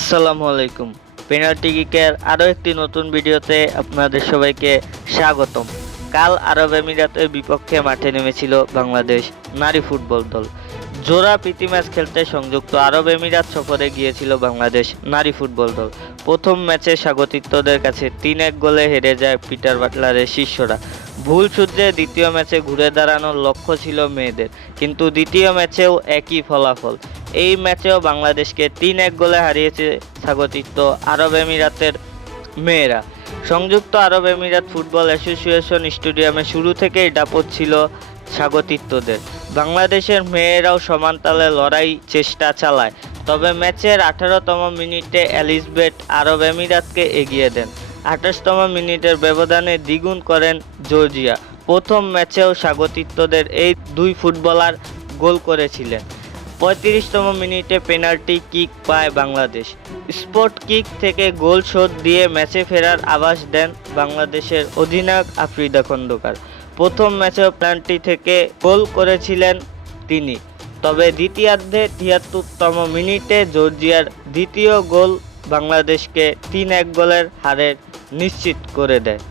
আসসালামু আলাইকুম। পেনাল্টি কিকের আরও একটি নতুন ভিডিওতে আপনাদের সবাইকে স্বাগতম। কাল আরব আমিরাতের বিপক্ষে মাঠে নেমেছিল বাংলাদেশ নারী ফুটবল দল। জোড়া প্রীতি ম্যাচ খেলতে সংযুক্ত আরব আমিরাত সফরে গিয়েছিল বাংলাদেশ নারী ফুটবল দল। প্রথম ম্যাচে স্বাগতিকদের কাছে ৩-১ গোলে হেরে যায় পিটার বাটলারের শিষ্যরা। ভুল সূত্রে দ্বিতীয় ম্যাচে ঘুরে দাঁড়ানোর লক্ষ্য ছিল মেয়েদের, কিন্তু দ্বিতীয় ম্যাচেও একই ফলাফল। এই ম্যাচেও বাংলাদেশকে ৩-১ গোলে হারিয়েছে স্বাগতিক আরব আমিরাতের মেয়েরা। সংযুক্ত আরব আমিরাত ফুটবল অ্যাসোসিয়েশন স্টেডিয়ামে শুরু থেকেই দাপট ছিল স্বাগতিকদের। বাংলাদেশের মেয়েরাও সমান তালে লড়াই চেষ্টা চালায়, তবে ম্যাচের 18তম মিনিটে এলিজবেথ আরব আমিরাতকে এগিয়ে দেন। 28তম মিনিটের ব্যবধানে দ্বিগুণ করেন জর্জিয়া। প্রথম ম্যাচেও স্বাগতিকদের এই দুই ফুটবলার গোল করেছিলেন। 35তম মিনিটে পেনাল্টি কিক পায় বাংলাদেশ। স্পট কিক থেকে গোল শোধ দিয়ে ম্যাচে ফেরার আভাস দেন বাংলাদেশের অধিনায়ক আফ্রিদা খন্দকার। প্রথম ম্যাচেও পেনাল্টি থেকে গোল করেছিলেন তিনি, তবে দ্বিতীয়ার্ধে ৭৩তম মিনিটে জর্জিয়ার দ্বিতীয় গোল বাংলাদেশকে ৩-১ গোলের হারে নিশ্চিত করে দেয়।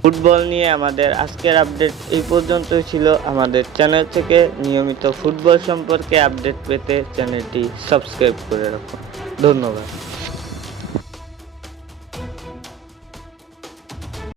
ফুটবল নিয়ে আমাদের আজকের আপডেট এই পর্যন্তই ছিল। আমাদের চ্যানেল থেকে নিয়মিত ফুটবল সম্পর্কে আপডেট পেতে চ্যানেলটি সাবস্ক্রাইব করে রাখুন। ধন্যবাদ।